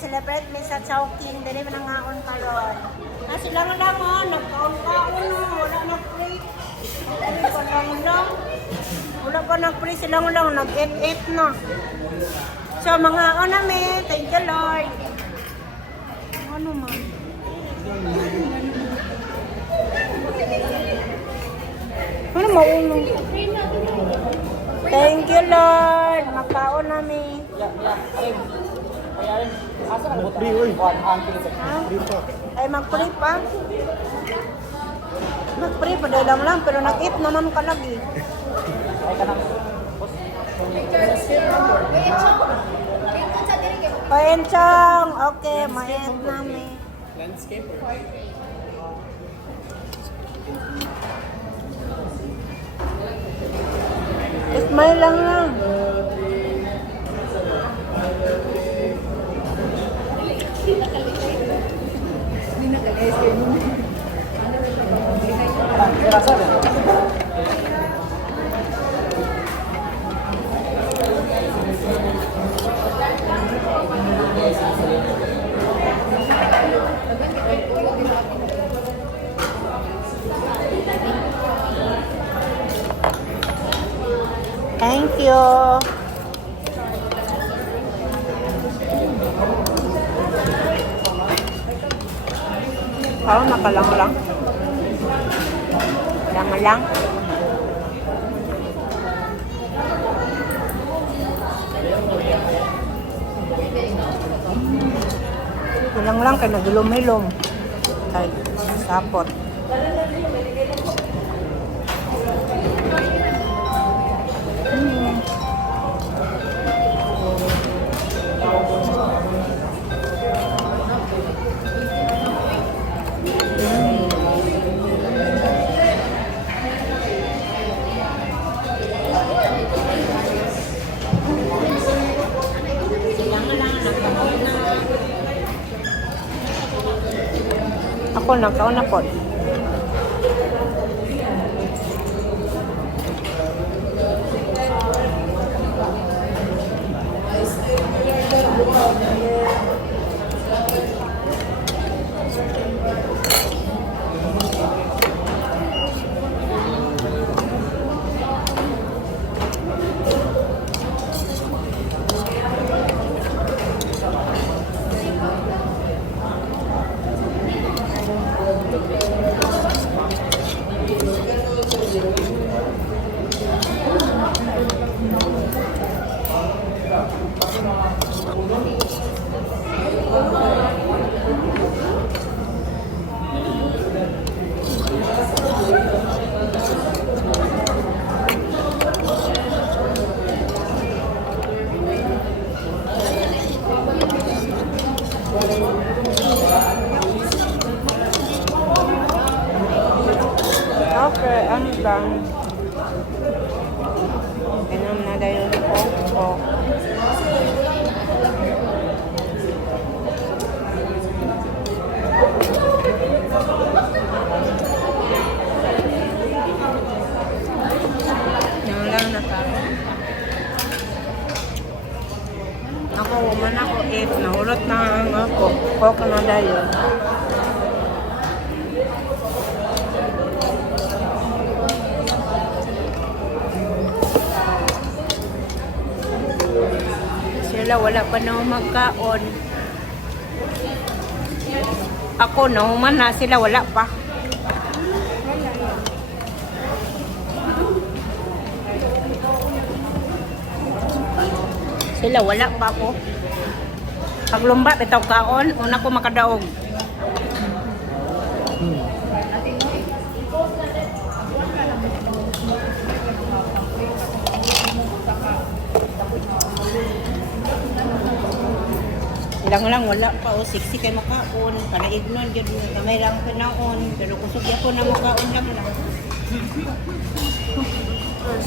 celebrate mi sa Chowking. Dili man nangaon karon. Sila nga lang oh, nagkaon-kaon oh, wala na free. Wala pa na free, sila nga lang nag-eat na. So mga onami, thank you Lord. Ano man? Ano maulong? Thank you Lord. Makaon nami. Ay mag-pray pa. Mag-pray pa dahil lang pero nag-eat naman ka lagi. Paenchong. Okay, ma-eat namin. Landscaper. Smile lang lang. Thank you. Nakalang lang. Lang. Lang kaya nagilom-hilom. Kay sapot. Ako nagkaon na po. Okay, ano lang? Inom na dahil ko. Yan lang nakaroon. Ako, woman ako 8. Nahulot na ako. Koko na dahil. Wala pa na magkaon. Ako nahuman na sila, wala pa. Sila wala pa ako. Paglumba bitaw kaon, una ko makadaog. Lang wala pa o 60 kay makaon kana ignon gyud kamay lang pinaon pero kusog gyapon na makaon lang.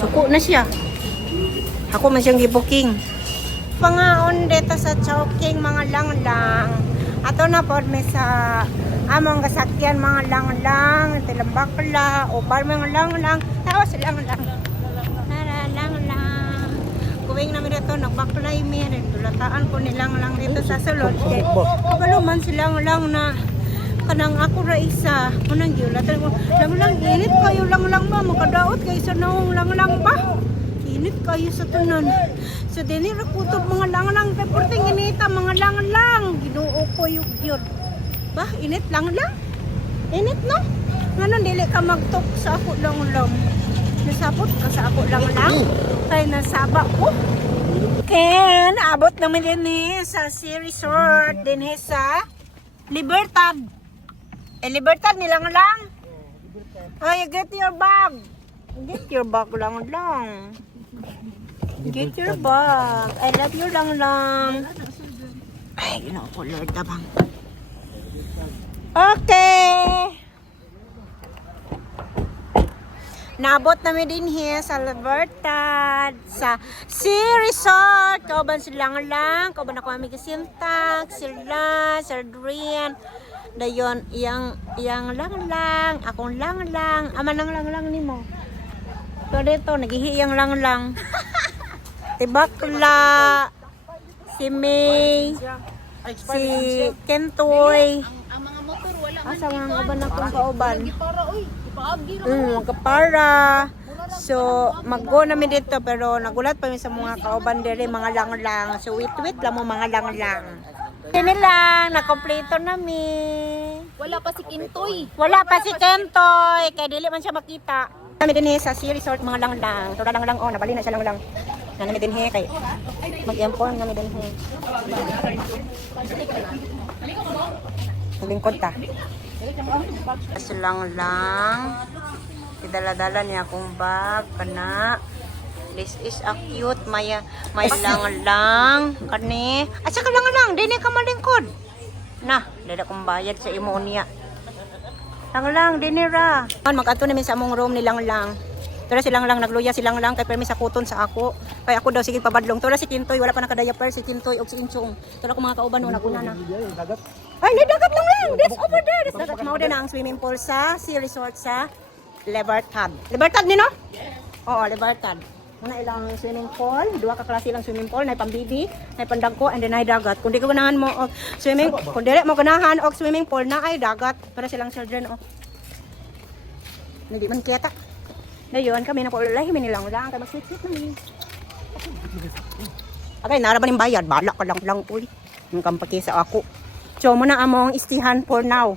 Suko na siya. Ako man siyang gibuking. Pangaon dito sa Chowking mga langlang. Ato na pod may sa among kasakyan mga langlang, tilambakla o bar mga langlang. Tawas lang. Lang. Kuwing namin dito nagbaklay mi rin. Dulataan ko nilang lang dito sa sulod. Kaya kaluman silang lang na kanang ako ra isa. Munang giulatan ko. Lang init kayo lang ba. Makadaot kayo sa naong lang ba. Init kayo sa tunan. So dini ra kutob mga lang. Kay porting inita mga lang. Ginoo ko yung yun. Ba, init lang. Init no? Ngayon dili ka magtok sa ako lang. Nasabot ka sa ako lang. Kaya nasaba ko. Ken, abot naman din sa Sea Resort. Din sa Libertad. Libertad nilang lang. Oh, you get your bag. Get your bag lang. Get your bag. I love you lang. Ay, ginoo ko Lord tabang. Okay. Nabot namin din here sa Libertad, sa Sea Resort. Kauban silang lang. Kauban ako kami kasintak. Sila, Sir Drian. Dayon, iyang lang. Akong lang. Aman lang ni mo. So dito, naghihiyang lang. Tibakla. Si May. Si Kentoy. Ang mga motor wala man. Asa mga kauban akong kauban. Para oy, ipaagi ra. Magkapara. So, mag-go namin dito pero nagulat pa mi sa mga kauban dire mga lang. So, wait lang mo mga lang. Kini lang, nakompleto namin. Wala pa si Kintoy. Wala pa si Kentoy, kaya dili man siya makita. Kami din sa Sea Resort mga lang. Tura lang, oh, nabali na siya lang. Nami din kay mag-empon kami din lingkod ta. Silang lang. Idala-dala niya akong bag kana. This is a cute may lang kani. At saka lang dili ka malingkod. Na, dili akong bayad sa imo niya. Lang dini ra. Mag-adto namin sa among room nilang lang. Pero silang lang nagluya silang lang kay permi sa kuton sa ako. Kay ako daw sige pabadlong. Tura si Kintoy wala pa nakadayaper si Kintoy og si Inchong. Tura ko mga kauban no naguna na. Ay, ni dagat lang. That's over there. That's dagat mao din ang swimming pool sa Sea Resort sa Libertad. Libertad ni no? Oo, Libertad. Muna ilang swimming pool, duha ka klase lang swimming pool, nay pambibi, nay pandagko and then ay dagat. Kung di ka ganahan mo og swimming, kung dili mo ganahan og swimming pool na ay dagat para silang children oh. Hindi man kita. Dayon kami na po lahi nilang lang kay mag-sweet namin. Agay nara ba ning bayad? Bala ka lang uy. Ang kampaki sa ako. So muna among istihan for now.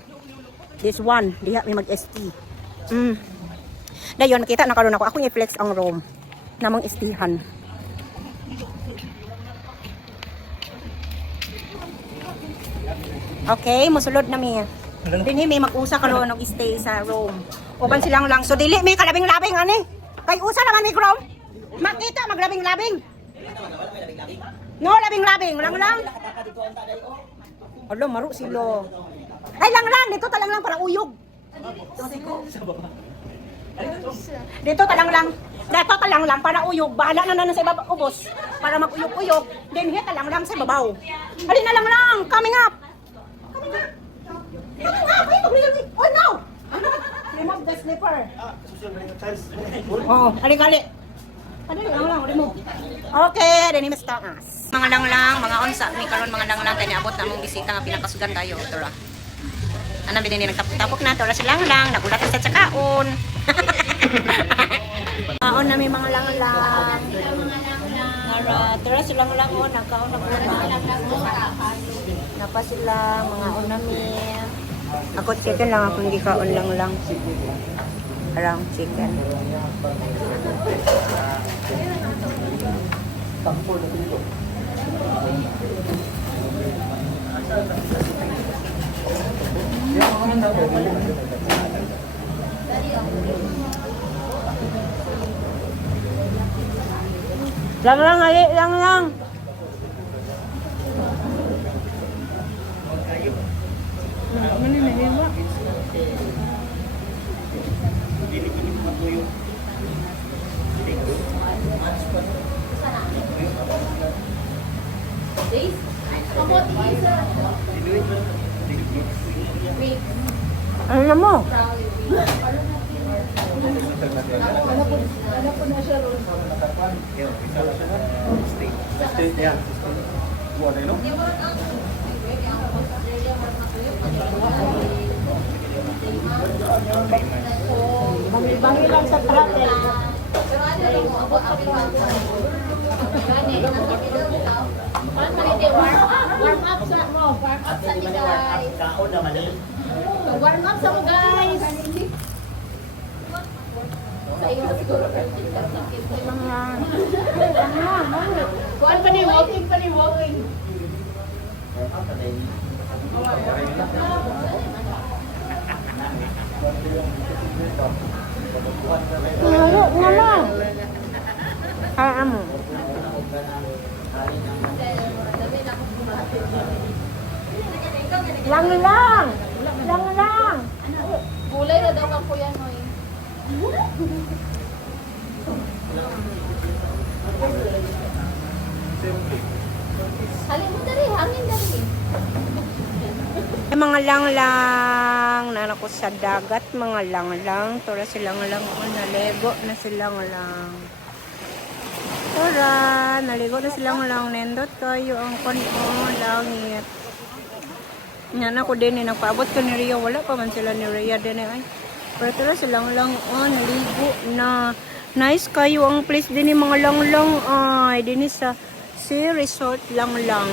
This one, diha may mag-ST. Dayon nakita na karon ako. Ako i-flex ang room namang istihan. Okay, mosulod na mi. Dinhi may mag-usa karon og stay sa room. Uban silang lang. So dili may kalabing-labing ani. Kay usa naman ni Chrome. Makita maglabing-labing. No labing-labing, lang. Alo maro silo. Ay lang dito ta lang para uyog. Dito ta lang. Dato ta lang para uyog. Bahala na sa ibaba ubos para mag-uyog-uyog. Then hit ta lang sa babaw. Halina lang. Coming up. Oh no. Remove the slipper. Oh, ali-ali. Adali lang, remove. Okay, then mas taas. Mga lang, mga unsa ni karon mga lang kay niabot na mong bisita nga pinakasugan tayo tura. Ana binin ni nagtapok na tura silang lang, nagulat sa tsakaon. Kaon na may mga lang. Nara, tura silang lang oh, nagkaon na napa sila mga unami. Ako chicken lang ako hindi kaon lang. Alang chicken. Lang. Ano na mo? Ano po na siya ron? Bangi lang sa travel. Warm up sa mo. Warm up sa ni guys. Warm up sa mo guys. Sa iyo siguro. Kuan pa ni walking pa ni walking. Ngayo nga lang. Ay, amo. Lang lang. Lang lang. Gulay na daw kang kuya noy. Halin mo dari, hangin dari. Mga langlang na ako sa dagat, mga langlang. Tora silang lang oh, naligo na silang lang. Tora, naligo na silang lang. Nindot kayo ang kuno langit. Yan ako din, nagpaabot ko ni Ria. Wala pa man sila ni Ria din eh. Pero tora silang lang oh, naligo na. Nice kayo ang place din mga langlang ay. Din sa sea resort lang lang.